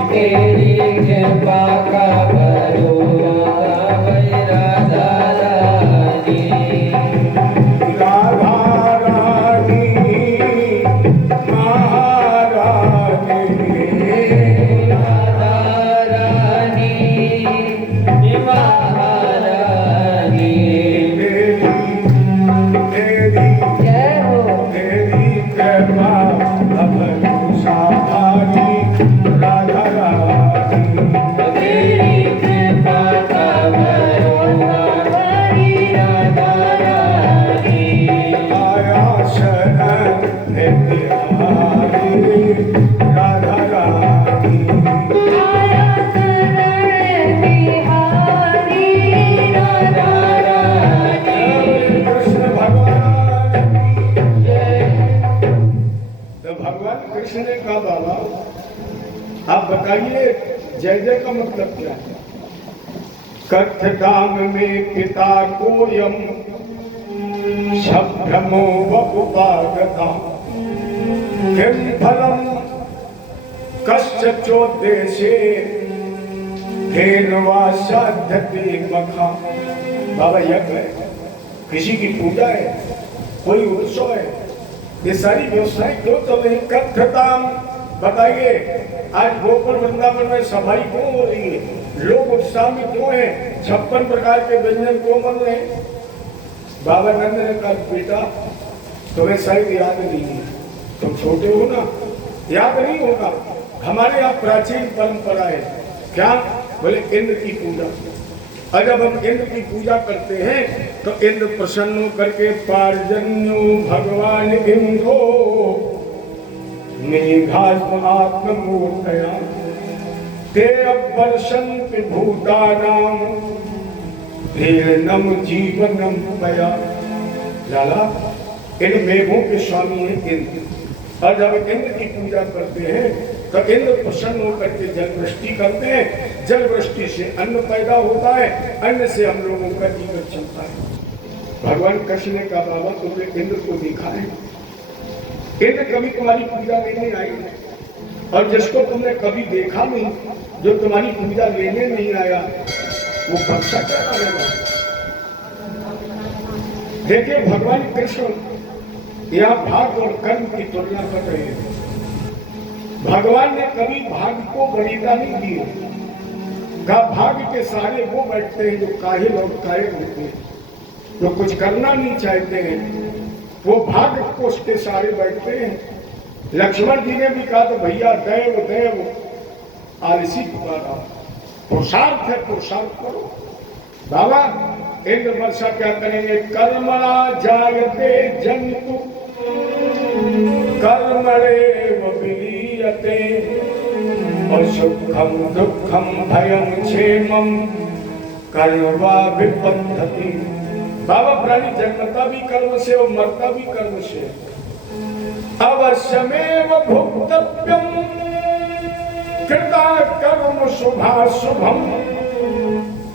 तेरी कृपा का भरोसा है राधा रानी। राधा रानी महारानी। राधा रानी महारानी। तेरी जय हो। तेरी कृपा भरोसा भारी राधा रानी। तेरी कृपा का भरोसा हरी राधा रानी। आया शरण है बिहारी राधा रानी। आया शरण बिहारी राधा रानी। कृष्ण भगवान जय। तो भगवान कृष्ण ने कहा बाबा आप बताइए जय जय का मतलब क्या है। कथधाम में पिता कोयम शब्दमो वपुपागता किम फलम कश्चोद्देशे हेनवा साध्यते मखा। बाबा यज्ञ है, किसी की पूजा है, कोई उत्सव है, ये सारी व्यवस्थाएं क्यों चल रही। कथधाम बताइए आज गोकुल वृंदावन में सफाई क्यों हो रही है, लोग उत्साह में क्यों है, 56 प्रकार के व्यंजन क्यों बन रहे हैं। बाबा नंद ने कहा बेटा तुम्हें शायद याद नहीं है, तुम छोटे हो ना, याद नहीं होगा। हमारे यहाँ प्राचीन परंपरा है क्या, बोले इंद्र की पूजा। और जब हम इंद्र की पूजा करते हैं तो इंद्र प्रसन्न करके पार्जन्यो भगवान इंद्रो मेघात्मूर्तया ते वर्षन्ति भूतानां भेनम जीवनम पया। लाला इन मेघों के स्वामी है इंद्र, और जब इंद्र की पूजा करते हैं तो इंद्र प्रसन्न होकर के जल वृष्टि करते हैं, जल वृष्टि से अन्न पैदा होता है, अन्न से हम लोगों का जीवन चलता है। भगवान कृष्ण ने कहा बाबा तुमने इंद्र को देखा है, इंद्र कभी तुम्हारी पूजा लेने आई है, और जिसको तुमने कभी देखा नहीं, जो तुम्हारी पूजा लेने नहीं आया, वो बख्शा क्या करेगा। देखिए भगवान कृष्ण यहाँ भाग और कर्म की तुलना कर रहे हैं। भगवान ने कभी भाग को वरीयता नहीं दी है, कहा भाग के सारे वो बैठते हैं जो काहिल और कायर होते हैं, जो कुछ करना नहीं चाहते हैं, वो भाग को उसके सारे बैठते हैं। लक्ष्मण जी ने भी कहा तो भैया दैव दैव आलसी पुकारा, पुरुषार्थ है पुरुषार्थ करो। बाबा इंद्र वर्षा क्या करेंगे, कर्मणा जायते जंतु कर्मणेव विलीयते और सुखम दुखम भयम क्षेमम कर्मवा विपद्धति। बाबा प्राणी जन्मता भी कर्म से और मरता भी कर्म से। अवश्यमेव भोक्तव्यम कृता कर्म शुभाशुभम।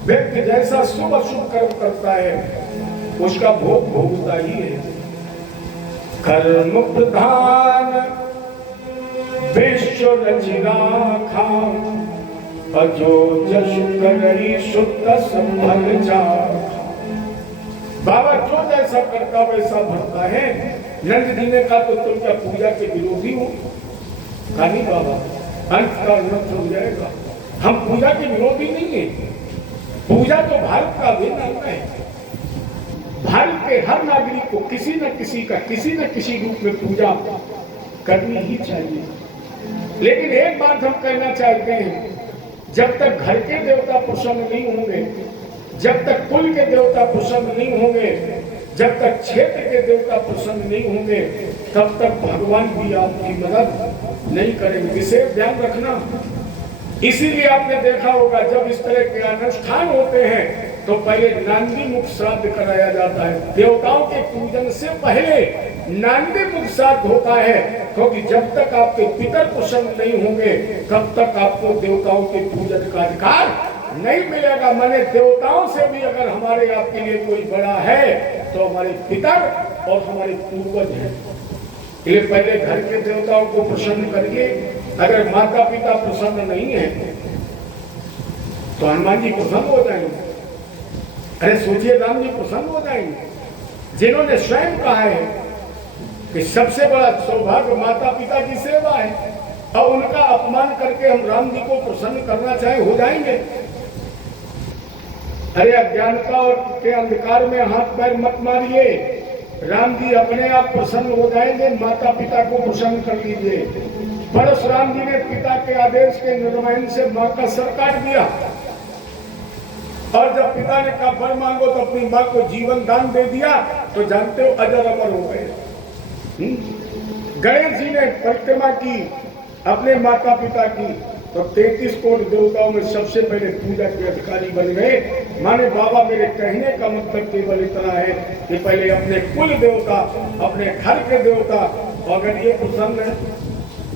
व्यक्ति जैसा शुभ अशुभ कर्म करता है उसका भोग भोगता ही है। कर्म प्रधान विश्व रचिराखा अजो जशु करई शुद्ध संभल चाखा। बाबा जो जैसा करता वैसा भरता है। नंद जी ने कहा तो तुम क्या पूजा के विरोधी हो। कहा नहीं बाबा अंत का अनर्थ हो जाएगा, हम पूजा के विरोधी नहीं है। पूजा तो भारत का अभिन्न अंग है। भारत के हर नागरिक को किसी न किसी का किसी न किसी रूप में पूजा करनी ही चाहिए। लेकिन एक बात हम कहना चाहते हैं, जब तक घर के देवता प्रसन्न नहीं होंगे, जब तक कुल के देवता प्रसन्न नहीं होंगे, जब तक क्षेत्र के देवता प्रसन्न नहीं होंगे, तब तक भगवान भी आपकी मदद नहीं करेंगे। विशेष ध्यान रखना। इसीलिए आपने देखा होगा जब इस तरह के अनुष्ठान होते हैं तो पहले नांदी मुख श्राद्ध कराया जाता है। देवताओं के पूजन से पहले नांदी मुख श्राद्ध होता है, क्योंकि जब तक आपके पितर प्रसन्न नहीं होंगे तब तक आपको देवताओं के पूजन का अधिकार नहीं मिलेगा। माने देवताओं से भी अगर हमारे आपके लिए कोई बड़ा है तो हमारे पिता और हमारे पूर्वज हैं। इसलिए पहले घर के देवताओं को प्रसन्न करिए। अगर माता पिता प्रसन्न नहीं है तो हनुमान जी प्रसन्न हो जाएंगे। अरे सोचिए, राम जी प्रसन्न हो जाएंगे, जिन्होंने स्वयं कहा है कि सबसे बड़ा सौभाग्य माता पिता की सेवा है, और उनका अपमान करके हम राम जी को प्रसन्न करना चाहे हो जाएंगे। अरे अज्ञानता और के अंधकार में हाथ पैर मत मारिए, राम जी अपने आप प्रसन्न हो जाएंगे। माता पिता को प्रसन्न कर लीजिए। परशुराम जी ने पिता के आदेश के निर्वहन से मां का सर काट दिया, और जब पिता ने कहा वर मांगो तो अपनी मां को जीवन दान दे दिया, तो जानते हो अजर अमर हो गए। गणेश जी ने परिक्रमा की अपने माता पिता की, तो 33 करोड़ देवताओं में सबसे पहले पूजा के अधिकारी बन गए। माने बाबा मेरे कहने का मतलब केवल इतना है कि पहले अपने कुल देवता, अपने घर के देवता, अगर ये प्रसन्न है।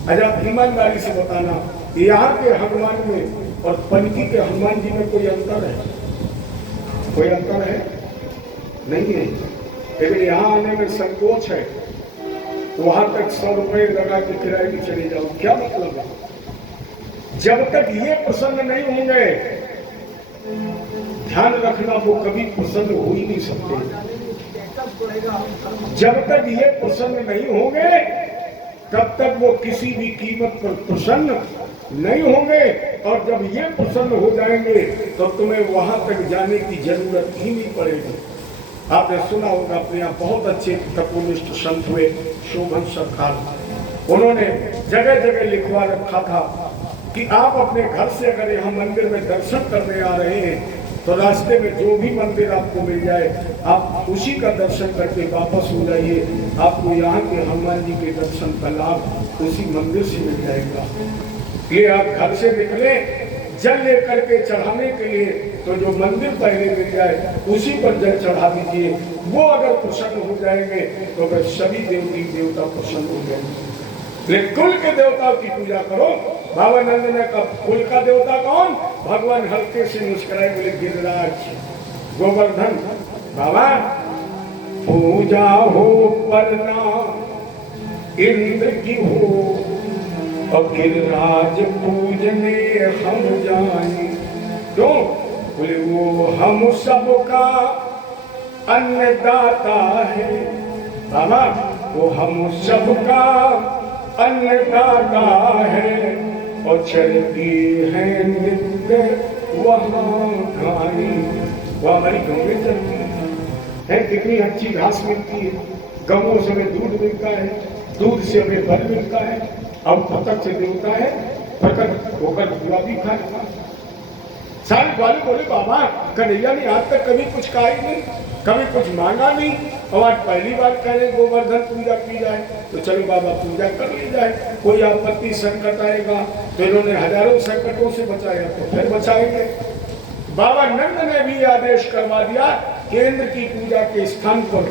अच्छा ईमानदारी से बताना, यहाँ के हनुमान में और पनकी के हनुमान जी में कोई अंतर है? कोई अंतर है? नहीं है। लेकिन यहाँ आने में संकोच है, वहां तक 100 रुपए लगा के किराए की चले जाओ, क्या मतलब है? जब तक ये प्रसन्न नहीं होंगे, ध्यान रखना, वो कभी प्रसन्न हो ही नहीं सकते। जब तक ये प्रसन्न नहीं होंगे, तब तक वो किसी भी कीमत पर प्रसन्न नहीं होंगे। और जब ये प्रसन्न हो जाएंगे, तो तुम्हें वहां तक जाने की जरूरत ही नहीं पड़ेगी। आपने सुना होगा, अपने यहाँ बहुत अच्छे तपोनिष्ठ संत हुए शोभन सरकार, उन्होंने जगह जगह लिखवा रखा था कि आप अपने घर से अगर यहाँ मंदिर में दर्शन करने आ रहे हैं, तो रास्ते में जो भी मंदिर आपको मिल जाए, आप उसी का दर्शन करके वापस हो जाइए। आपको यहाँ के हनुमान जी के दर्शन का लाभ उसी मंदिर से मिल जाएगा। ये आप घर से निकले जल लेकर के चढ़ाने के लिए, तो जो मंदिर पहले मिल जाए उसी पर जल चढ़ा दीजिए। वो अगर प्रसन्न हो जाएंगे तो फिर सभी देवी देवता प्रसन्न हो जाएंगे। लेकिन कुल के देवताओं की पूजा करो। बाबा नंद ने कहा कुल का देवता कौन? भगवान हल्के से मुस्कुराए, बोले गिरिराज गोवर्धन। बाबा पूजा हो परना इंद्र की हो, और गिरिराज पूजने हम जाए। क्यों? बोले वो हम सबका अन्नदाता है। बाबा वो हम सबका अन्नदाता है, और चलती है नित्य वहाँ गाय। वो हमारी गौएं चलती है, कितनी अच्छी घास मिलती है, गौओं से हमें दूध मिलता है, दूध से हमें फल मिलता है, और प्रकट से देवता है, प्रकट होकर पूरा भी खाएगा। सारे वाले बोले बाबा कन्हैया ने आज तक कभी कुछ कहा ही नहीं, कभी कुछ मांगा नहीं, और आज पहली बार कह रहे गोवर्धन पूजा की जाए, तो चलो बाबा पूजा कर ली जाए। कोई आपत्ति संकट आएगा तो इन्होंने हजारों संकटों से बचाया, तो फिर बचाएंगे। बाबा नंद ने भी आदेश करवा दिया केंद्र की पूजा के स्थान पर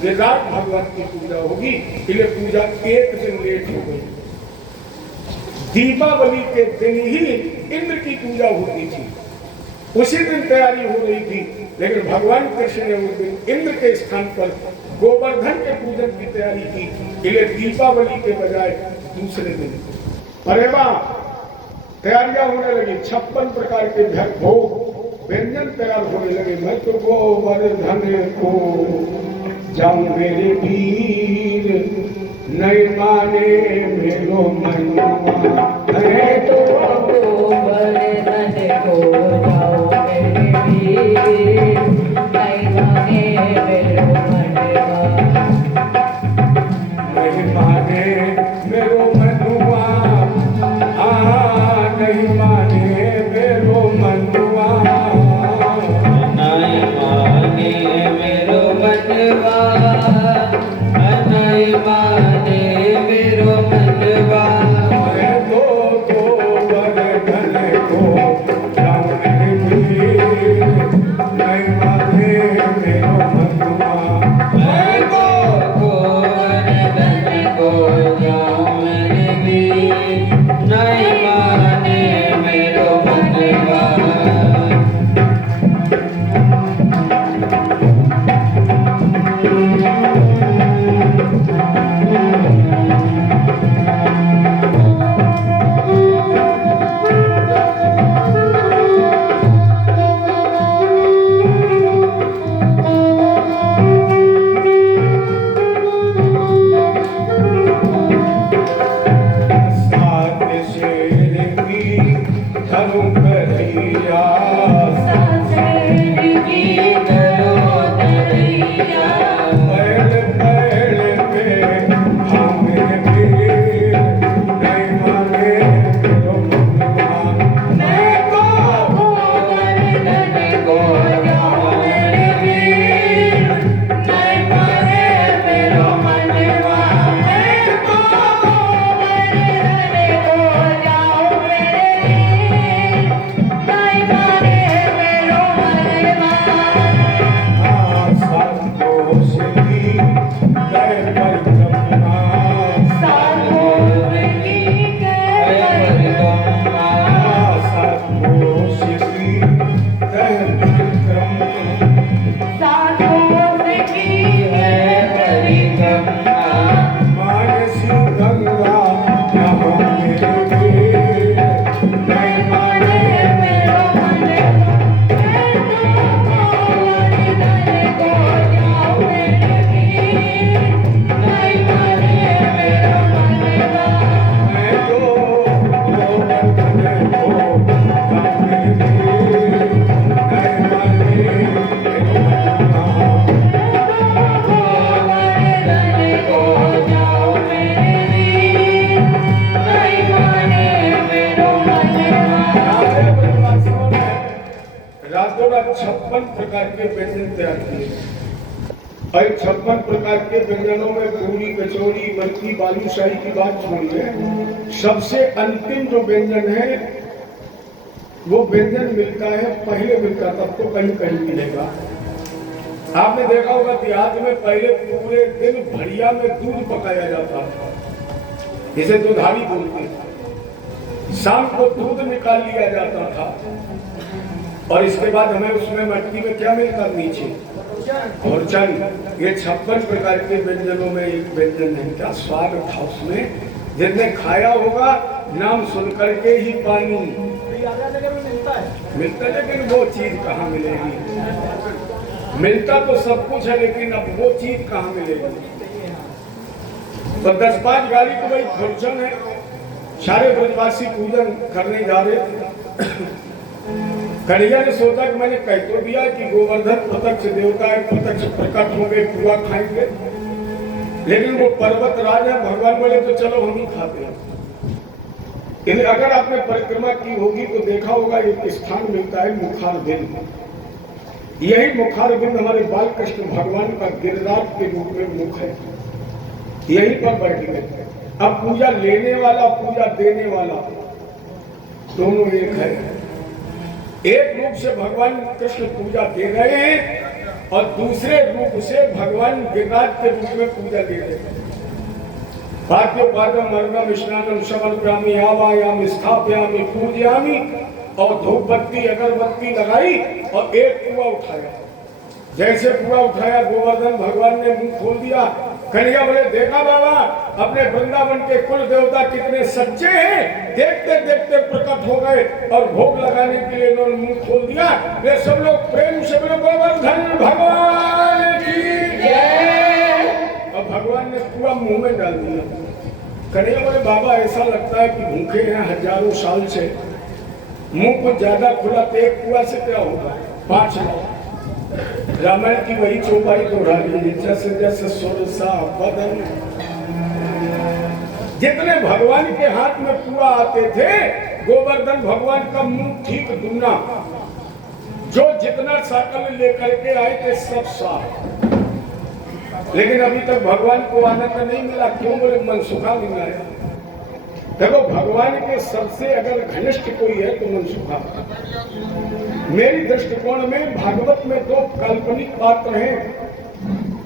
विराट भगवान की पूजा होगी। इसलिए पूजा एक दिन लेट हो गई। दीपावली के दिन ही इंद्र की पूजा होती थी, उसी दिन तैयारी हो रही थी, लेकिन भगवान कृष्ण ने उस दिन इंद्र के स्थान पर गोवर्धन के पूजन की तैयारी की। इसलिए दीपावली के बजाय दूसरे दिन। अरे वाह, तैयारियां होने लगी, 56 प्रकार के भोग व्यंजन तैयार होने लगे। मैं तो गोवर्धन को जाऊं मेरे वीर, नहीं माने मेरो मनुआ। मैं तो गोवर्धन को जाऊं मेरे वीर, नहीं माने मेरो मनुआ। नहीं माने मेरो मनुआ, नहीं माने मेरो मनुआ, नहीं माने मेरो मनवा, नहीं माने मेरो मनवा। मैं तो 56 प्रकार के व्यंजन तैयार किए और 56 प्रकार के व्यंजनों में पूरी कचौरी बर्फी बालूशाही की बात छोड़िए, सबसे अंतिम जो व्यंजन है वो व्यंजन मिलता है, पहले मिलता था तो कहीं कहीं मिलेगा। आपने देखा होगा देहात में पहले पूरे दिन भड़िया में दूध पकाया जाता था, जिसे दुधारी बोलते हैं। शाम को दूध निकाल लिया जाता था और इसके बाद हमें उसमें मटकी में क्या मिलता नीचे और चंद। ये 56 प्रकार के व्यंजनों में एक व्यंजन है, क्या स्वाद था उसमें, जिसने खाया होगा नाम सुन करके ही पानी मिलता है, लेकिन वो चीज कहाँ मिलेगी। मिलता तो सब कुछ है लेकिन अब वो चीज कहाँ मिलेगी। तो 10-5 गाड़ी तो भाई फंक्शन है, सारे ब्रजवासी पूजन करने जा रहे। कन्हैया ने सोचा कि मैंने कह तो दिया कि गोवर्धन प्रत्यक्ष देवता है, प्रत्यक्ष प्रकट होंगे, पुआ खाएंगे, लेकिन वो पर्वत राज है। भगवान बोले तो चलो हम ही खाते हैं। अगर आपने परिक्रमा की होगी तो देखा होगा एक स्थान मिलता है मुखार बिंद। यही मुखार बिंद हमारे बाल कृष्ण भगवान का गिरिराज के रूप में मुख है, यहीं पर बैठ गए। अब पूजा लेने वाला पूजा देने वाला दोनों एक है। एक रूप से भगवान कृष्ण पूजा दे रहे हैं और दूसरे रूप से भगवान गिरिराज के रूप में पूजा दे रहे हैं। पाद्य पादम मर्गम स्नानम समर्पयामि आवायामि स्थापयामि पूजयामि और धूप बत्ती अगरबत्ती लगाई और एक पुआ उठाया। जैसे पुआ उठाया गोवर्धन भगवान ने मुंह खोल दिया। कन्हैया बोले देखा बाबा अपने वृंदावन के कुल देवता कितने सच्चे हैं, देखते देखते प्रकट हो गए और भोग लगाने के लिए इन्होंने मुंह खोल दिया। वे सब लोग प्रेम से बोले गोवर्धन भगवान की जय। और भगवान ने पुआ मुंह में डाल दिया। कन्हैया बोले बाबा ऐसा लगता है कि भूखे हैं हजारों साल से, मुंह को ज्यादा खुला तो एक पुआ से क्या होगा 5 लाख। रामायण की वही चौपाई दोहरा ली, जैसे जैसे सोरसा बदन। जितने भगवान के हाथ में पुआ आते थे, गोवर्धन भगवान का मुंह ठीक दुगना, जो जितना साकल लेकर के आए थे सब साफ। लेकिन अभी तक भगवान को आनंद नहीं मिला। क्यों? बोले मनसुखा नहीं आया। देखो भगवान के सबसे अगर घनिष्ठ कोई है तो मनसुखा। मेरी दृष्टिकोण में भागवत में 2 काल्पनिक पात्र हैं,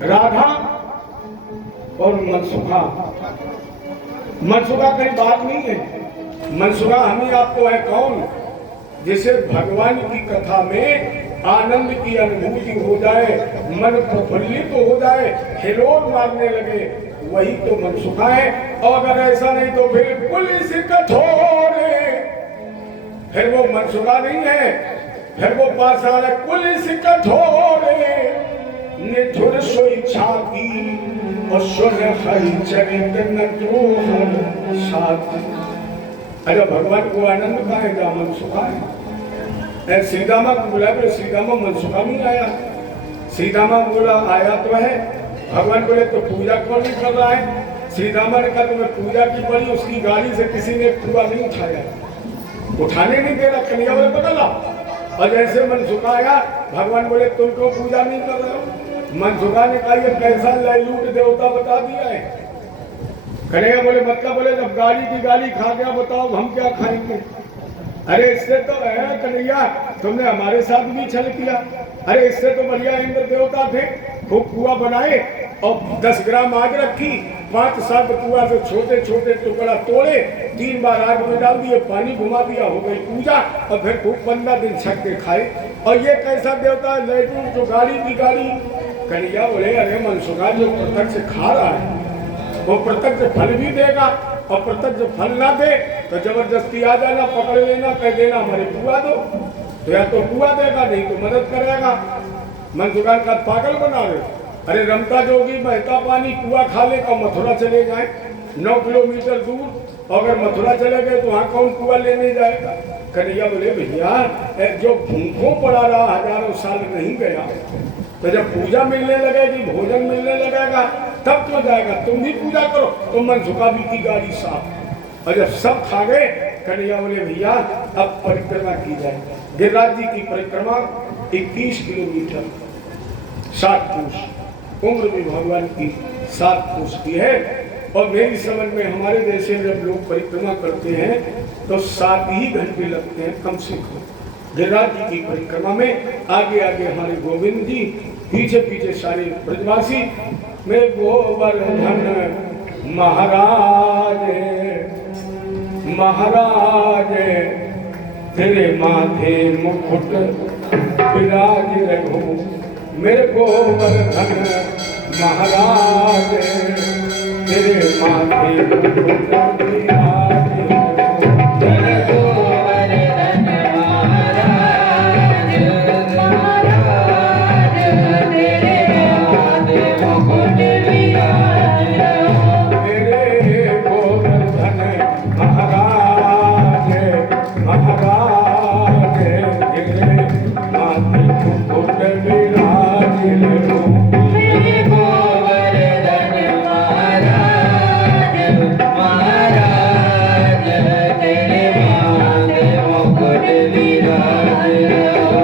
राधा और मनसुखा। मनसुखा कहीं बात नहीं है। मनसुखा हम ही आपको है कौन? जिसे भगवान की कथा में आनंद की अनुभूति हो जाए, मन प्रफुल्लित हो जाए, हिलोर मारने लगे, वही तो मनसुखा है। और अगर ऐसा नहीं तो बिल्कुल इसी कठोर, फिर वो मनसुखा नहीं है, फिर वो पाषाण है। पुलिस कठोर निठुर सोई छाती और सुन हरि चरित न द्रोह साथी। अरे भगवान को आनंद का है क्या? मनसुखा है। श्रीदामा को बुला बोले श्रीदामा मनसुखा नहीं आया। श्रीदामा बोला आया तो है। भगवान बोले तो पूजा कौन नहीं कर रहा है? श्रीदामा ने कहा तुम्हें पूजा की पड़ी, उसकी गाड़ी से किसी ने पूरा नहीं उठाया, उठाने नहीं दे रहा। कन्हैया बोले बदला। और जैसे मनसुखा आया, भगवान बोले तुम क्यों पूजा नहीं कर रहे हो? मनसुखा ने कहा ये कैसा लैलूट देवता बता दिया है। कन्हैया बोले मतलब? बोले जब गाड़ी की गाली खा गया बताओ हम क्या खाएंगे? अरे इससे तो है कन्हैया तुमने हमारे साथ भी छल किया। अरे इससे तो बढ़िया इंद्र देवता थे, खूब पुआ बनाए और 10 ग्राम आग रखी, 5-7 पुआ से छोटे छोटे टुकड़ा तोड़े, 3 बार आग में डाल दिए, पानी घुमा दिया, हो गई पूजा। और फिर खूब 15 दिन छक के खाए। और ये कैसा देवता है लैटूर जो गाड़ी की गाड़ी। कन्हैया बोले अरे मनसुखा जो प्रत्यक्ष खा रहा है वो प्रत्यक्ष फल भी देगा, और प्रत्यक्ष फल ना दे तो जबरदस्ती आ जाना, पकड़ लेना, कह देना हमारे पुआ दो, तो या तो पुआ देगा नहीं तो मदद करेगा। मनसुखा का पागल बना रहे। अरे रमता जोगी बहता पानी, पुआ खा ले तो मथुरा चले जाए 9 किलोमीटर दूर, अगर मथुरा चले गए तो वहाँ कौन पुआ लेने जाएगा? कन्हैया बोले भैया जो भूखों पड़ा रहा हजारों साल नहीं गया, तो जब पूजा मिलने लगेगी, भोजन मिलने लगेगा तब तो जाएगा। तुम भी पूजा करो। तो मनसुखा भी की गाड़ी साफ। और जब सब खा गए, कन्हैया बोले भैया अब परिक्रमा की जाए। गिरिराज जी की परिक्रमा 21 किलोमीटर 7 कोस उम्र भी भगवान की 7 कोस की है। और मेरी समझ में हमारे देश में जब लोग परिक्रमा करते हैं तो 7 ही घंटे लगते हैं कम से कम गिरिराज जी की परिक्रमा में। आगे आगे हमारे गोविंद जी, पीछे पीछे सारे ब्रजवासी। मेरे गोवर्धन महाराज महाराज तेरे माथे मुकुट विराज रघु। मेरे गोवर्धन महाराज तेरे माथे मुकुट विराज रघु। मेरे गोवर्धन महाराज महाराज तेरे माथे मुकुट विराज रघु। मेरे गोवर्धन महाराज महाराज तेरे माथे मुकुट विराज रघु। मेरे गोवर्धन महाराज महाराज तेरे माथे मुकुट विराज रघु।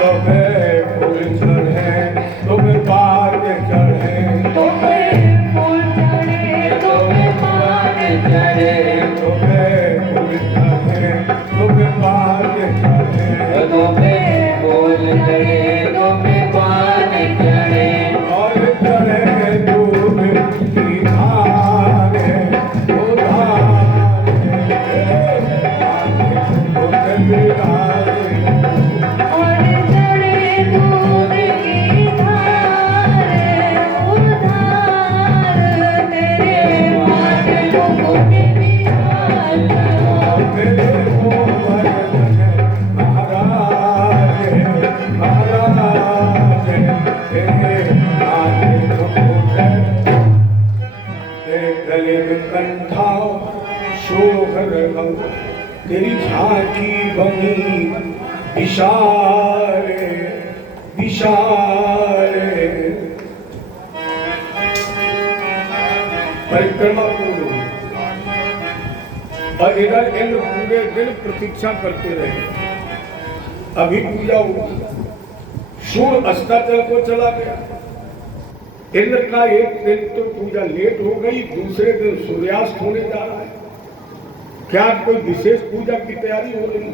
तुम्हें फूल चढ़े तुम्हें बाग चढ़े तुम्हें फूल चढ़े तुम्हें पान चढ़े तुम्हें फूल चढ़े तुम्हें बाग चढ़े तुम्हें फूल चढ़े तुम्हें पान चढ़े और चढ़े दूध की धार उधार और चढ़े दूध की धार उधार तेरे माथे मुकुट विराज रघु। मेरे गोवर्धन महाराज महाराज तेरे माथे मुकुट तेरे गले में कंठा शोभ रघु। तेरी झांकी बनी विशाल विशाल। परिक्रमा पूर्ण हुई और इधर इंद्र पूरे दिन प्रतीक्षा करते रहे। अभी पूजा हुई, सूर्य अस्ताचल को चला गया। इंद्र का एक दिन तो पूजा लेट हो गई, दूसरे दिन सूर्यास्त होने जा रहा है। क्या कोई विशेष पूजा की तैयारी हो रही है?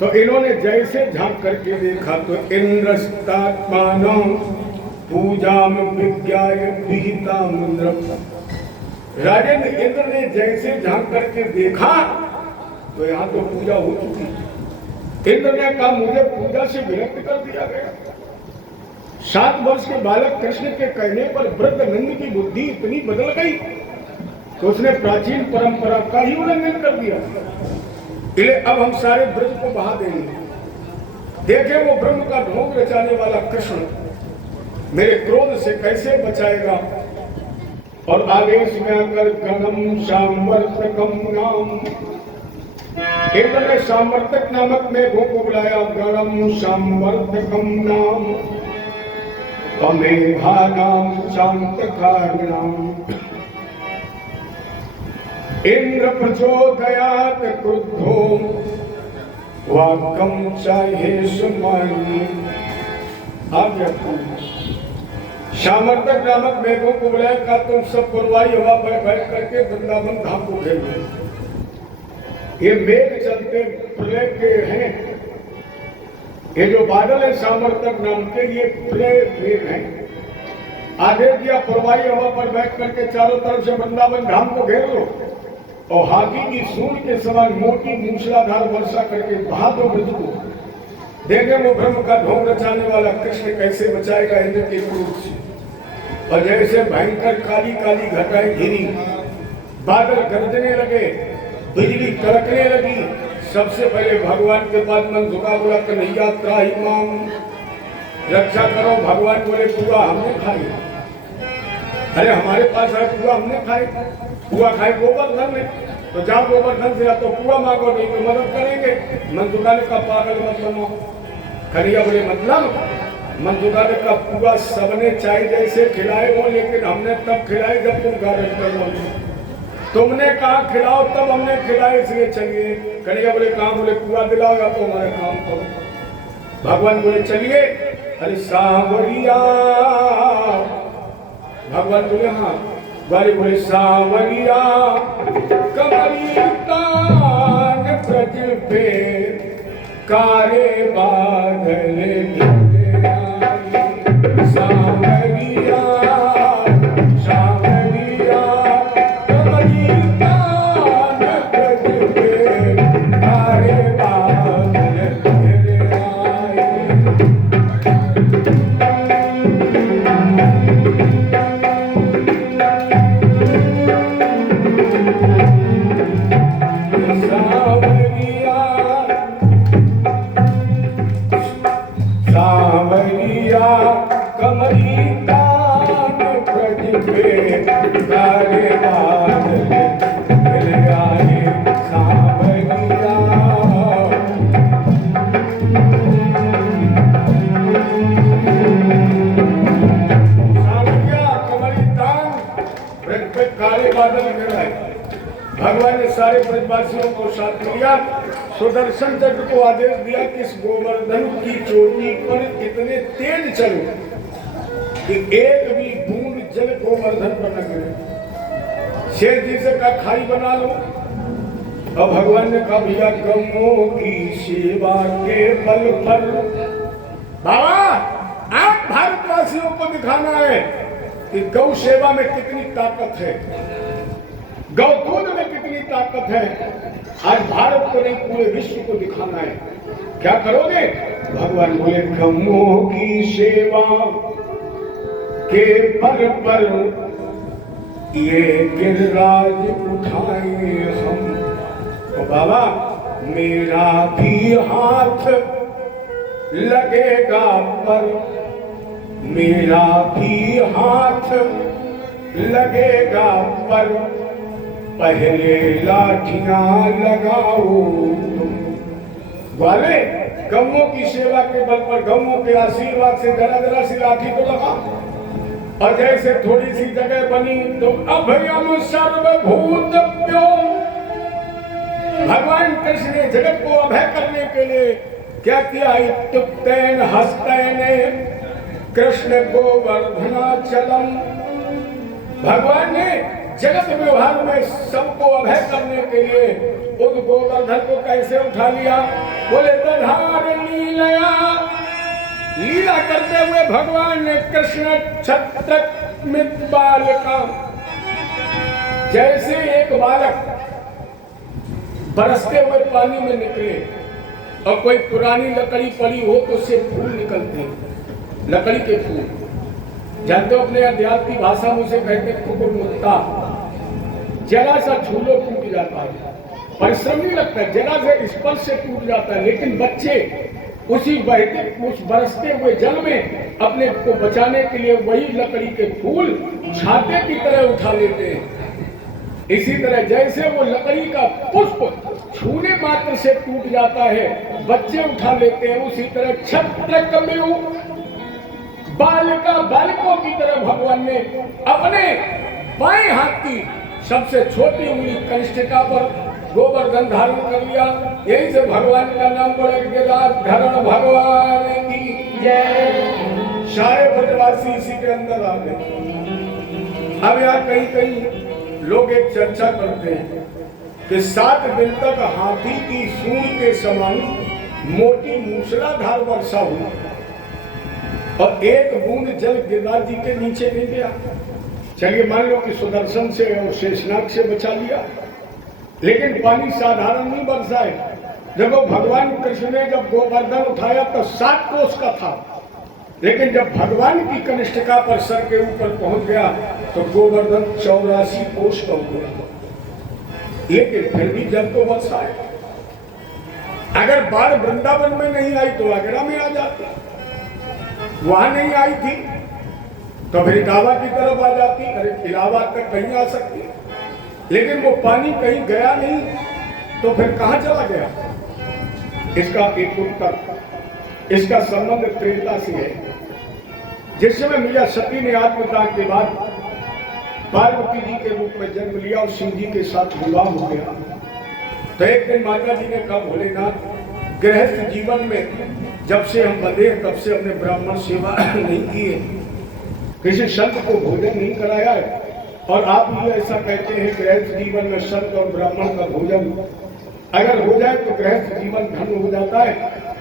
तो इन्होंने जैसे झांक करके देखा तो इंद्रस्तात्मानो पूजा में विज्ञाय विहिता मंत्र। राजेंद्र इंद्र ने जैसे झांक करके देखा तो यहाँ तो पूजा हो चुकी। इंद्र ने कहा मुझे पूजा से विरक्त कर दिया गया। 7 वर्ष के बालक कृष्ण के कहने पर वृद्ध नंद की बुद्धि इतनी बदल गई तो उसने प्राचीन परंपरा का ही उल्लंघन कर दिया। इसलिए अब हम सारे ब्रज को बहा देंगे। देखें वो ब्रह्म का ढोंग रचाने वाला कृष्ण मेरे क्रोध से कैसे बचाएगा। और आदेश में आकर गणम सामवर्तकम नाम, इंद्र ने सामवर्तक नामक मेघों को बुलाया। गणम सामवर्तकम नाम अमेघा नाम शांतकारिणाम। इंद्र प्रचोदयात क्रुद्धो वाक्यम चाहे सुमानी। सामर्थक नामक मेघों को बुलाया का तुम सब पुरवाई हवा पर बैठ करके वृंदावन धाम को घेरो। ये मेघ चलते प्रलय के हैं। ये जो बादल है सामर्थक नाम के ये प्रलय मेघ हैं। आगे दिया पुरवाई हवा पर बैठ करके चारों तरफ से वृंदावन धाम को घेर लो और हाथी की सूंड के समान मोटी मूसलाधार वर्षा करके बहा दो ब्रज को। देखे वो ब्रह्म का ढोंग रचाने वाला कृष्ण कैसे बचाएगा इंद्र के क्रोध से। और जैसे भयंकर काली काली घटाएं घिरी, बादल गरजने लगे, बिजली कड़कने लगी, सबसे पहले भगवान के पास मन झुका, बोला कन्हैया त्राही माम, रक्षा करो। भगवान बोले पुआ हमने खाई। अरे हमारे पास है पुआ, हमने खाई। पुआ खाई गोवर्धन में, तो जाओ गोवर्धन से या तो पुआ मांगो, नहीं तो मदद करेंगे। मंजुका ने कहा पागल मत बनो। कन्हैया बोले मतलब? मंजुका ने कहा पुआ सबने चाहे जैसे खिलाए हो, लेकिन हमने तब खिलाई जब तुम गारज कर लो। तुमने कहा खिलाओ तब हमने खिलाए, इसलिए चलिए। कन्हैया बोले कहाँ? बोले पुआ दिलाओ या तो हमारे काम करो। भगवान बोले चलिए। अरे सांवरिया, भगवान बोले हाँ। ग्वाली बोले सांवरिया कमरी तान ब्रज पे काले बादल घिरे आए। सांवरिया सांवरिया कमरी तान ब्रज पे काले बादल घिरे आए। सांवरिया कमरी तान ब्रज पे काले बादल घिरे आए। सांवरिया सांवरिया कमरी तान ब्रज पे काले बादल घिरे आए। भगवान ने सारे ब्रजवासियों को साथ लिया। सुदर्शन चक्र को आदेश दिया कि इस गोवर्धन की चोटी पर इतने तेज चलो कि एक भी बूंद जल गोवर्धन पर न गिरे। शेर जी से कहा खाई बना लो। और भगवान ने कहा भैया गौओं की सेवा के बल पर, बाबा आप भारतवासियों को दिखाना है कि गौ सेवा में कितनी ताकत है, गौ दूध में कितनी ताकत है। आज भारत को नहीं पूरे विश्व को दिखाना है। क्या करोगे? भगवान बोले गौओं की सेवा के बल पर ये गिरिराज उठाए हम। तो बाबा मेरा भी हाथ लगेगा पर, मेरा भी हाथ लगेगा पर पहले लाठियां लगाओ तुम। वाले गौओं की सेवा के बल पर, गौओं के आशीर्वाद से जरा जरा सी लाठी तो लगा, और जैसे थोड़ी सी जगह बनी तो अभयम सर्वभूतभ्यो। भगवान कृष्ण ने जगत को अभय करने के लिए क्या किया? इत्युक्तेन हस्तैन कृष्ण गोवर्धनाचलम। भगवान ने जगत व्यवहार में सबको अभय करने के लिए उस गोवर्धन को कैसे उठा लिया? बोले दधार लीलया, लीला करते हुए भगवान ने कृष्ण छत्रमित बालका, जैसे एक बालक बरसते हुए पानी में निकले और कोई पुरानी लकड़ी पड़ी हो तो उससे फूल निकलते हैं, लकड़ी के फूल। जानते हो अपने अध्यात्म की भाषा में उसे कहते कुकुरमुत्ता। जरा सा छूलो टूट जाता है, परिश्रम नहीं लगता, जरा से स्पर्श से टूट जाता है। लेकिन बच्चे उसी बहते उस बरसते हुए जल में अपने को बचाने के लिए वही लकड़ी के फूल छाते की तरह उठा लेते हैं। इसी तरह जैसे वो लकड़ी का पुष्प छूने मात्र से टूट जाता है, बच्चे उठा लेते हैं, उसी तरह छत्रकमेव बालिका, बालिकों की तरह भगवान ने अपने बाएं हाथ की सबसे छोटी उंगली कनिष्ठिका पर गोवर्धन धारण कर लिया। यही से भगवान का नाम धरण भगवान की जय। सारे ब्रजवासी इसी के अंदर आ गए। अब यहाँ कहीं कहीं लोग एक चर्चा करते हैं कि 7 दिन तक हाथी की सूंड के समान मोटी मूसलाधार वर्षा हुई और एक बूंद जल गिरिराज जी के नीचे नहीं गया। चलिए मान लो कि सुदर्शन से और शेषनाग से बचा लिया, लेकिन पानी साधारण नहीं बरसा है। देखो भगवान कृष्ण ने जब गोवर्धन उठाया तो 7 कोस का था, लेकिन जब भगवान की कनिष्ठिका पर सर के ऊपर पहुंच गया तो गोवर्धन 84 कोस का हुआ। लेकिन फिर भी जल तो बरसा है। अगर बाढ़ वृंदावन में नहीं आई तो आगरा में आ जाती, वहां नहीं आई थी तो फिर इटावा की तरफ आ जाती, अरे इलाहाबाद तक कहीं आ सकती, लेकिन वो पानी कहीं गया नहीं तो फिर कहां चला गया? इसका एक उत्तर, इसका संबंध त्रेता से है। जिस समय मैया सती ने आत्मदान के बाद पार्वती जी के रूप में जन्म लिया और शिव जी के साथ विवाह हो गया, तो एक दिन माता जी ने कहा, भोलेनाथ, गृहस्थ जीवन में जब से हम बंधे तब से हमने ब्राह्मण सेवा नहीं की है, किसी संत को भोजन नहीं कराया है, और आप ये ऐसा कहते हैं गृहस्थ जीवन में संत और ब्राह्मण का भोजन अगर हो जाए तो गृहस्थ जीवन धन्य हो जाता है।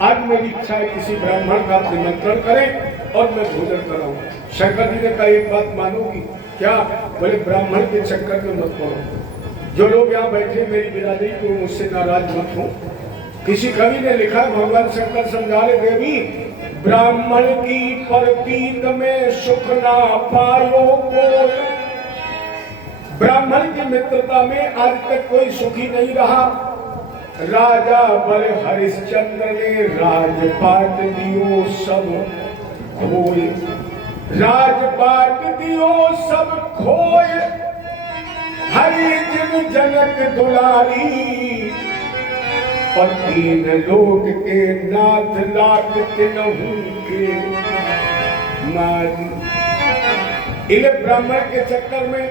आज मेरी इच्छा है किसी ब्राह्मण का निमंत्रण करें और मैं भोजन कराऊं। शंकर जी ने कहा, एक बात मानोगी क्या? बोले, ब्राह्मण के चक्कर में मत पड़ो। जो लोग यहाँ बैठे मेरी बिरादरी को मुझसे नाराज मत हो। किसी कवि ने लिखा, भगवान शंकर समझा रहे, देवी ब्राह्मण की परपीत में सुख ना पायो कोई, ब्राह्मण की मित्रता में आज तक कोई सुखी नहीं रहा। राजा बर हरिश्चंद्र ने राजपाट दियो सब खोए, राजपाट दियो सब खोए, हरि जिन जनक दुलारी, और तीन लोक के नाथ लाख तिनहु के मारी। इन्हें ब्राह्मण के चक्कर में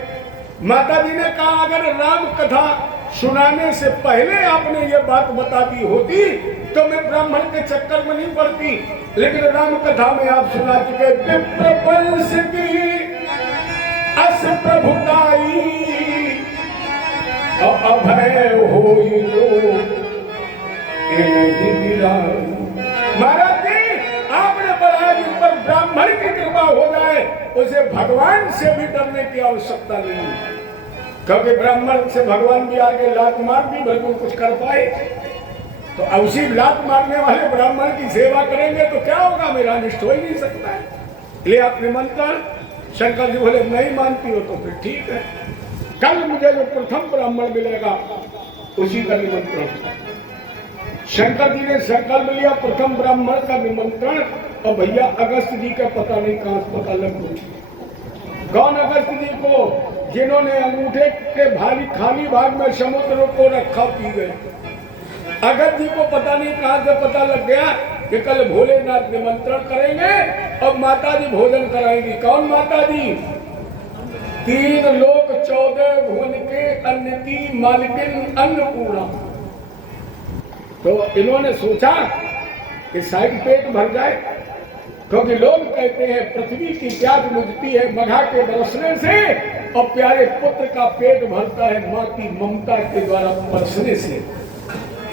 माता जी ने कहा, अगर राम कथा सुनाने से पहले आपने ये बात बता दी होती तो मैं ब्राह्मण के चक्कर में नहीं पड़ती, लेकिन राम कथा में आप सुना चुके, विप्र वंश की अस प्रभुताई, अभय होई जो महाराज जी, आपने बढ़ाया जिस पर ब्राह्मण की कृपा हो जाए उसे भगवान से भी डरने की आवश्यकता नहीं, क्योंकि ब्राह्मण से भगवान भी आगे लात मार भी बिल्कुल कुछ कर पाए, तो उसी लात मारने वाले ब्राह्मण की सेवा करेंगे तो क्या होगा? मेरा अनिष्ट हो ही नहीं सकता है। इसलिए आप निमंत्रण, शंकर जी बोले नहीं मानती हो तो फिर ठीक है, कल मुझे जो प्रथम ब्राह्मण मिलेगा उसी का निमंत्रण। शंकर जी ने संकल्प लिया प्रथम ब्राह्मण का निमंत्रण, और भैया अगस्त जी का पता नहीं कहां से पता लग गया। कौन अगस्त जी को? जिन्होंने अंगूठे के भारी खाली भाग में समुद्र को रखा पी गए। अगस्त जी को पता नहीं कहां से पता लग गया कि कल भोलेनाथ निमंत्रण करेंगे और माता जी भोजन कराएंगी। कौन माता जी? 3 लोक 14 भुवन के अन्न की मालकिन अन्नपूर्णा। तो इन्होंने सोचा कि शायद पेट भर जाए, क्योंकि लोग कहते हैं पृथ्वी की प्यास बुझती है मघा के बरसने से, और प्यारे पुत्र का पेट भरता है माँ की ममता के द्वारा बरसने से।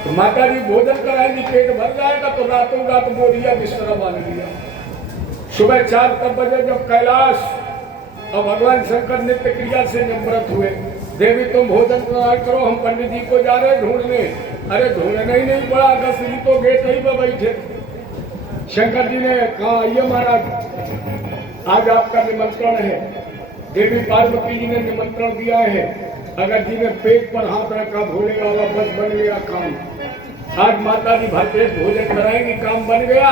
तो माता जी भोजन कराएंगी, पेट भर जाएगा, तो रातों रात बोरिया बिस्तरा बांध लिया। सुबह 4 बजे जब कैलाश और भगवान शंकर नित्य क्रिया से निवृत्त हुए, देवी तुम भोजन करो, हम पंडित जी को जा रहे ढूंढने। अरे ढूंढने ही नहीं पड़ा, अगस्त जी तो गेट ही पर बैठे। शंकर जी ने कहा, आइए महाराज, आज आपका निमंत्रण है। देवी पार्वती जी ने निमंत्रण दिया है। अगस्त जी ने पेट पर हाथ रखा, भोले बाबा बस बन गया काम। आज माता जी भर पेट भोजन कराएंगी, काम बन गया।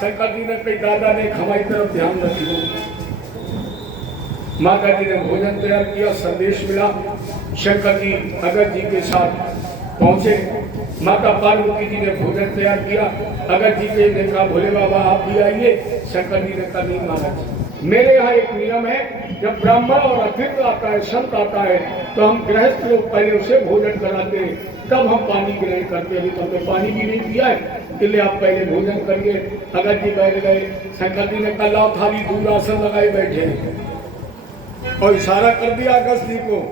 शंकर जी ने कही, दादा ने हमारी तरफ ध्यान रखियो। माता जी ने भोजन तैयार किया, संदेश मिला। शंकर जी अगस्त जी के साथ पहुंचे। माता पार्वती जी ने भोजन तैयार किया। अगस्त जी ने देखा, भोले बाबा आप भी आइए। शंकर जी ने कहा, नहीं महाराज, मेरे यहाँ एक नियम है, जब ब्राह्मण और अतिथि आता है, संत आता है, तो हम गृहस्थ लोग पहले उसे भोजन कराते हैं, तब हम पानी ग्रहण करते हैं। अभी तक तो पानी भी नहीं पिया है, इसलिए आप पहले भोजन करिए। अगस्त जी बैठ गए। शंकर जी ने कहा, लाओ थाली, दूर आसन लगाए बैठे, और इशारा कर दिया अगस्त जी को,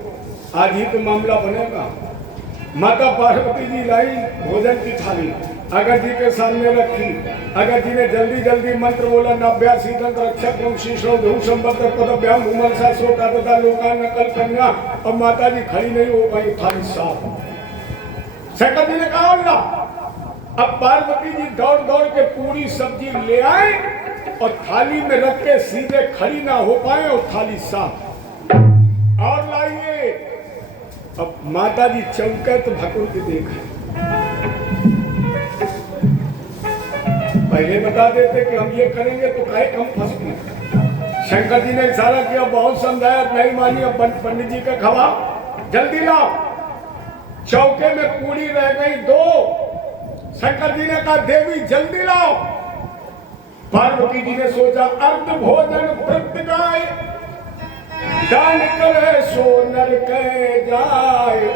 आज ही तो मामला बनेगा। माता पार्वती जी लाई भोजन की थाली, अगस्त जी के सामने रखी। अगस्त जी ने जल्दी जल्दी मंत्र बोला, नाभ्यासी दंत रक्षक शीशो धू संबद्ध पदभ्याम भूमल सा सोका तथा लोका नकल कन्या। और माता जी खड़ी नहीं हो पाई, थाली साफ। शंकर जी ने कहा, अल्लाह। अब पार्वती जी दौड़ दौड़ के पूरी सब्जी ले आए और थाली में रख के सीधे खड़ी ना हो पाए, और थाली साफ। और लाइए। अब माता जी चौके तो भकुर की देखा, पहले बता देते कि हम ये करेंगे तो काहे कम फंसती। शंकर जी ने इशारा किया, बहुत समझाया, नहीं मानी। अब पंडित जी का खवा जल्दी लाओ। चौके में पूरी रह गई 2। शंकर जी ने कहा देवी जल्दी लाओ। पार्वती जी ने सोचा अर्ध भोजन तृप्त गाय, दान करे सो नर कह जाए।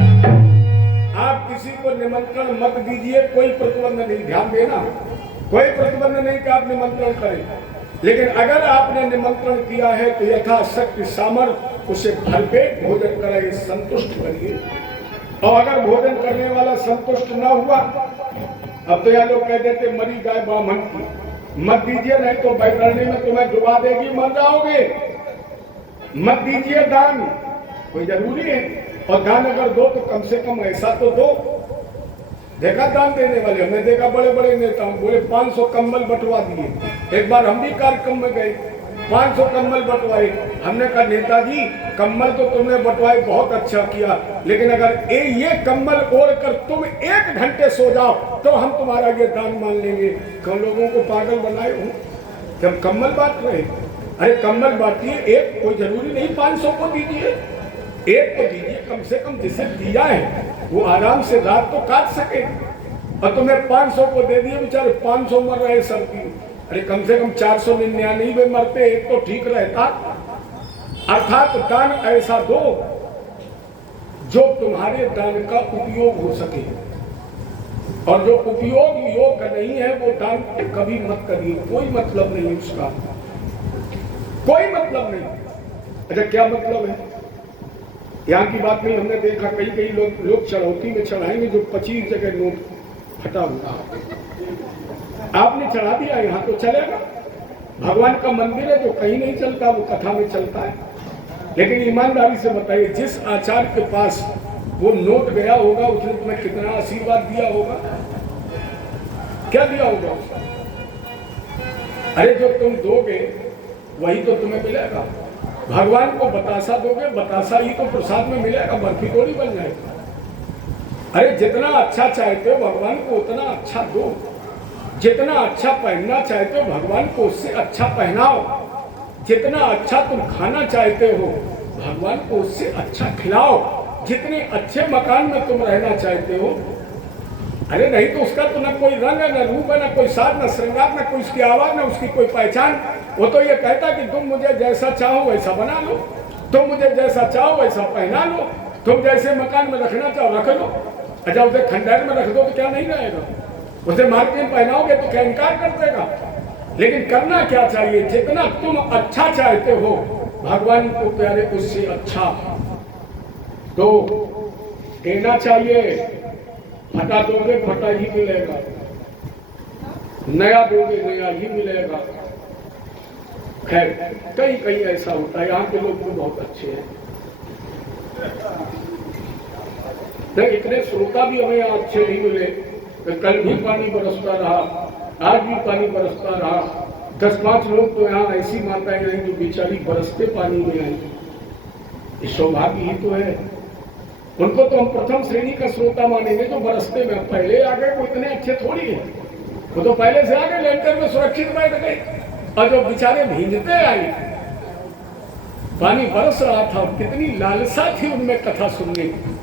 आप किसी को निमंत्रण मत दीजिए, कोई प्रतिबंध नहीं, ध्यान देना, कोई प्रतिबंध नहीं कि आप निमंत्रण करें। लेकिन अगर आपने निमंत्रण किया है तो यथाशक्ति सामर्थ्य उसे भरपेट भोजन कराइए, संतुष्ट करिए। और अगर भोजन करने वाला संतुष्ट न हुआ, अब तो यहाँ लोग कह देते मरी गाय ब्राह्मण की, मत दीजिए, नहीं तो बैतरणी में तुम्हें डुबा देगी, मर जाओगे। मत दीजिए दान, कोई जरूरी है। और दान अगर दो तो कम से कम ऐसा तो दो। देखा दान देने वाले, हमने देखा बड़े बड़े नेता बोले 500 कंबल बंटवा दिए। एक बार हम भी कार्यक्रम में गए, 500 कंबल बंटवाए। हमने कहा नेताजी कंबल तो तुमने बंटवाए, बहुत अच्छा किया, लेकिन अगर ये कंबल ओढ़ कर तुम 1 घंटे सो जाओ तो हम तुम्हारा ये दान मान लेंगे। कौन लोगों को पागल बनाए हो कि हम कंबल बांट रहे? अरे कंबल बांटिए, एक कोई जरूरी नहीं 500 को दीजिए, 1 को दीजिए कम से कम। जिसे दिया है वो आराम से रात तो काट सके। और तुम्हें 500 को दे दिए, बेचारे 500 मर रहे सर्दी। अरे कम से कम 499 में मरते, एक तो ठीक रहता। अर्थात दान ऐसा दो जो तुम्हारे दान का उपयोग हो सके, और जो उपयोग योग्य नहीं है वो दान कभी मत करिए। कोई मतलब नहीं उसका, कोई मतलब नहीं। अच्छा क्या मतलब है? यहाँ की बात नहीं, हमने देखा कई लोग चढ़ौती में चढ़ाएंगे जो 25 जगह नोट फटा हुआ। आपने चढ़ा दिया, यहाँ तो चलेगा। भगवान का मंदिर है जो कहीं नहीं चलता, वो कथा में चलता है। लेकिन ईमानदारी से बताइए, जिस आचार्य के पास वो नोट गया होगा उसने तुम्हें कितना आशीर्वाद दिया होगा? क्या दिया होगा उसने? अरे जो तुम दोगे वही तो तुम्हें मिलेगा। भगवान को बतासा दोगे, बतासा ही तो प्रसाद में मिलेगा, बर्फी थोड़ी बन जाएगा। अरे जितना अच्छा चाहते हो भगवान को उतना अच्छा दो, जितना अच्छा पहनना चाहते हो भगवान को उससे अच्छा पहनाओ, जितना अच्छा तुम खाना चाहते हो भगवान को उससे अच्छा खिलाओ, जितने अच्छे मकान में तुम रहना चाहते हो। अरे नहीं तो उसका तो ना कोई रंग है, ना रूप है, ना कोई साज, ना श्रृंगार, ना कोई उसकी आवाज, ना उसकी कोई पहचान। वो तो ये कहता कि तुम मुझे जैसा चाहो वैसा बना लो, तुम मुझे जैसा चाहो वैसा पहना लो, तुम जैसे मकान में रखना चाहो रख लो। अच्छा उसे खंडहर में रख दो तो क्या नहीं रहेगा? उसे मार्केट में पहनाओगे तो क्या इनकार कर देगा? लेकिन करना क्या चाहिए? जितना तुम अच्छा चाहते हो भगवान को प्यारे उससे अच्छा तो देना चाहिए। फटा दोगे फटा ही मिलेगा, नया दोगे नया ही मिलेगा। खैर कहीं कहीं ऐसा होता है, यहाँ के लोग तो बहुत अच्छे हैं। इतने श्रोता भी हमें यहाँ अच्छे नहीं मिले। कल भी पानी बरसता रहा, आज भी पानी बरसता रहा। 10-5 लोग तो यहाँ ऐसी माताएं आई जो बेचारी बरसते पानी में आई। ये सौभाग्य ही तो है। उनको तो हम प्रथम श्रेणी का श्रोता मानेंगे जो बरसते में। पहले आ गए वो इतने अच्छे थोड़ी है, वो तो पहले से आ गए, लैंटर में सुरक्षित बैठ गए। और जो बेचारे भींजते आए, पानी बरस रहा था, कितनी लालसा थी उनमें कथा सुनने की।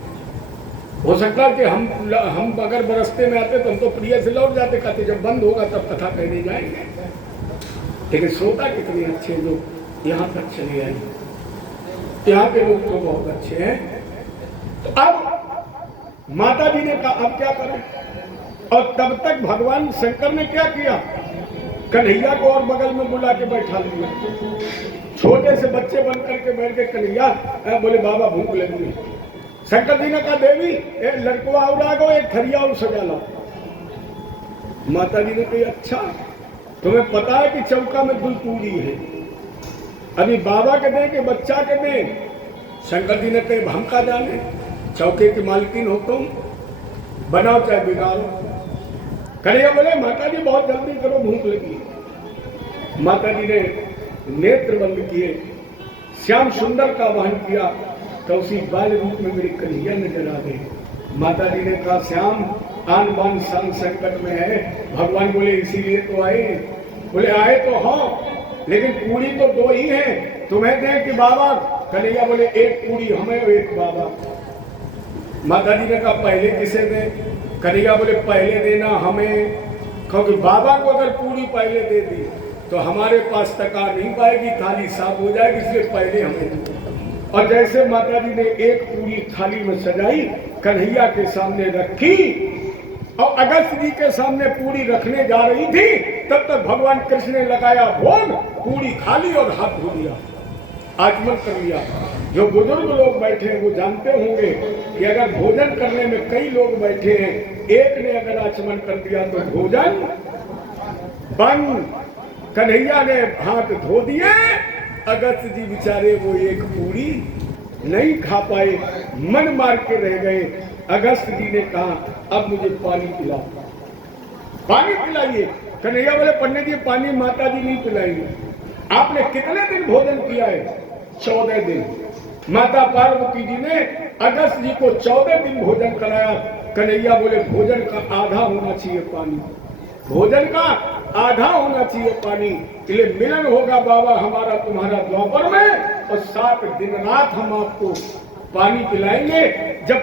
हो सकता है कि हम अगर बरसते में आते तो हम तो प्रिय से लौट जाते, कहते जब बंद होगा तब कथा कहने जाएंगे। लेकिन श्रोता कितने अच्छे लोग यहाँ तक चले आए। यहाँ के लोग तो बहुत अच्छे हैं। तो अब माता जी ने कहा अब क्या करें? और तब तक भगवान शंकर ने क्या किया? कन्हैया को और बगल में बुला के बैठा लिया। छोटे से बच्चे बन करके बैठ के कन्हैया बोले बाबा भूख लगी है। शंकर जी ने कहा देवी एक लड़कवा उड़ा गो, एक थरिया और सजा लो। माता जी ने कही अच्छा तुम्हें पता है कि चौका में दुल पूरी है, अभी बाबा के दें कि बच्चा के दें? शंकर जी ने कही हम का जाने, चौके की मालकिन हो तुम, बनाओ चाहे बिगाड़ो। कन्हैया बोले माता जी बहुत जल्दी करो भूख लगी। माता जी ने नेत्र बंद किए, श्याम सुंदर का वहन किया तो उसी बाल रूप में मेरी कन्हैया नजर आ गई। माता जी ने कहा श्याम आन बान संग संकट में है। भगवान बोले इसीलिए तो आए। बोले आए तो हो, लेकिन पूरी तो दो ही है, तुम्हें दे कि बाबा? कन्हैया बोले एक पूरी हमें और एक बाबा। माता जी ने कहा पहले किसे दे? कन्हैया बोले पहले देना हमें, क्योंकि बाबा को अगर पूरी पहले दे दी तो हमारे पास तक आ नहीं पाएगी, थाली साफ हो जाएगी, इसलिए पहले हमें दे। और जैसे माता जी ने एक पूरी थाली में सजाई, कन्हैया के सामने रखी और अगस्त जी के सामने पूरी रखने जा रही थी, तब तक भगवान कृष्ण ने लगाया भोग, पूरी खाली और हाथ धो लिया, आचमन कर लिया। जो बुजुर्ग लोग बैठे हैं वो जानते होंगे कि अगर भोजन करने में कई लोग बैठे हैं, एक ने अगर आचमन कर दिया तो भोजन बंद। कन्हैया ने हाथ धो दिए, अगस्त जी बेचारे वो एक पूरी नहीं खा पाए, मन मार के रह गए। अगस्त जी ने कहा अब मुझे पानी पिलाओ, पानी पिलाइए। कन्हैया बोले पंडित जी पानी माता जी नहीं पिलाएंगे। आपने कितने दिन भोजन किया है? 14 दिन। माता पार्वती जी ने अगस्त जी को 14 दिन भोजन कराया। कन्हैया बोले भोजन का आधा होना चाहिए पानी, भोजन का आधा होना चाहिए पानी, इसलिए मिलन होगा बाबा हमारा तुम्हारा द्वापर में, और 7 दिन रात हम आपको पानी पिलाएंगे। जब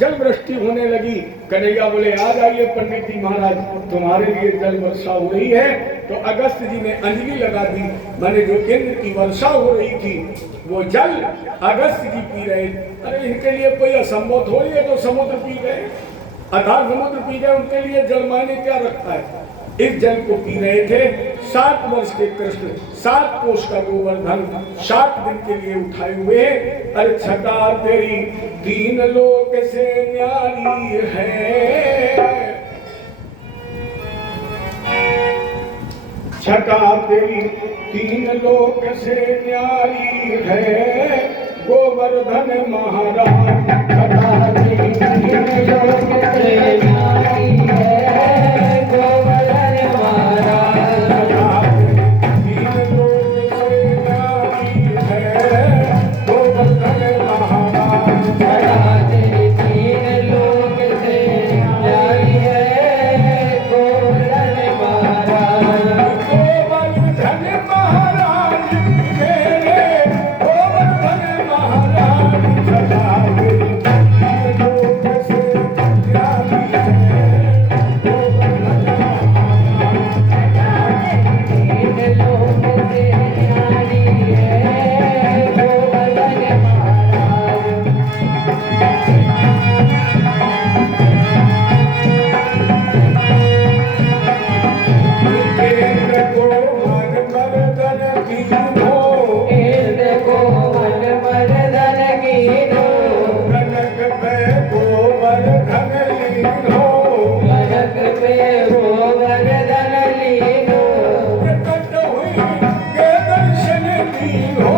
जल वृष्टि होने लगी, कन्हैया बोले आ जाइए पंडित जी महाराज, तुम्हारे लिए जल वर्षा हो रही है। तो अगस्त जी ने अंजलि लगा दी, मैंने जो इंद्र की वर्षा हो रही थी वो जल अगस्त जी पी रहे। अरे इनके लिए कोई असंभव थोड़ी है, तो समुद्र पी गए, अथाह समुद्र पी गए, उनके लिए जल मायने क्या रखता है। इस जल को पी रहे थे। 7 वर्ष के कृष्ण 7 कोष का गोवर्धन 7 दिन के लिए उठाए हुए। अरे छटा तेरी 3 लोक से न्यारी है, छटा तेरी 3 लोक से न्यारी है, गोवर्धन महाराज छटा तेरी 3 लोक से न्यारी है, गोवर्धन महाराज छटा तेरी 3 लोक से न्यारी है, गोवर्धन महाराज छटा तेरी 3 लोक से न्यारी है, गोवर्धन महाराज गोवर्धन महाराज मेरे गोवर्धन महाराज छटा तेरी 3 लोक से न्यारी है, गोवर्धन महाराज छटा तेरी 3 लोक से न्यारी है, गोवर्धन इंद्र को मन मर्दन कीनो, इंद्र को मन मर्दन कीनो, कनक पे गोवर्धन लीनो, कनक पे गोवर्धन लीनो, प्रकट हुई के दर्शन दीनो,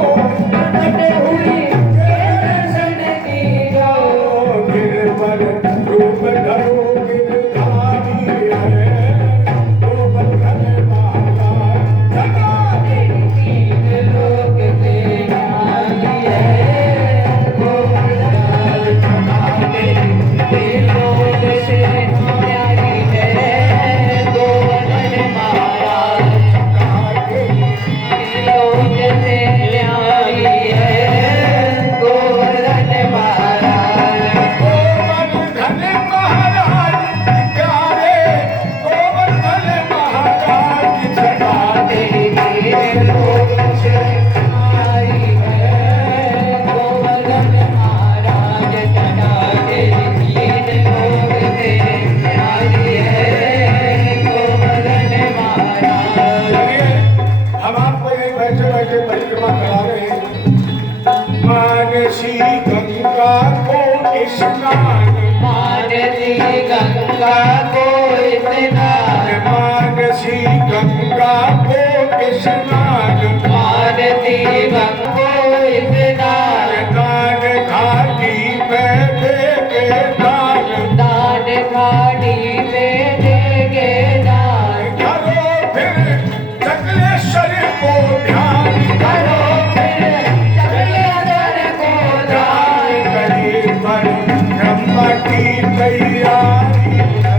प्रकट हुई के दर्शन दीनो, गिरवर रूप धरो गिरधारी है, गोवर्धन महाराज छटा तेरी 3 लोक से न्यारी है, गोवर्धन छटा तेरी 3 लोक से न्यारी है, गोवर्धन महाराज छटा तेरी 3 लोक से न्यारी है, गोवर्धन महाराज गोवर्धन महाराज प्यारे, गोवर्धन महाराज छटा तेरी 3 लोक से न्यारी है, गोवर्धन महाराज छटा तेरी 3 लोक से न्यारी है, गोवर्धन महाराज। हम आपको यही बैठे बैठे परिक्रमा करा रहे हैं। मानसी गंगा को स्नान, मानसी गंगा को स्नान, मानसी गंगा को स्नान, मानसी गंगा को स्नान, दान घाटी पे दे के दान, दान घाटी पे दे के दान, करो फिर सकलेश्वर को ध्यान, करो फिर सकलेश्वर को ध्यान, करी पर ब्रह्म की तैयारी है।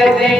से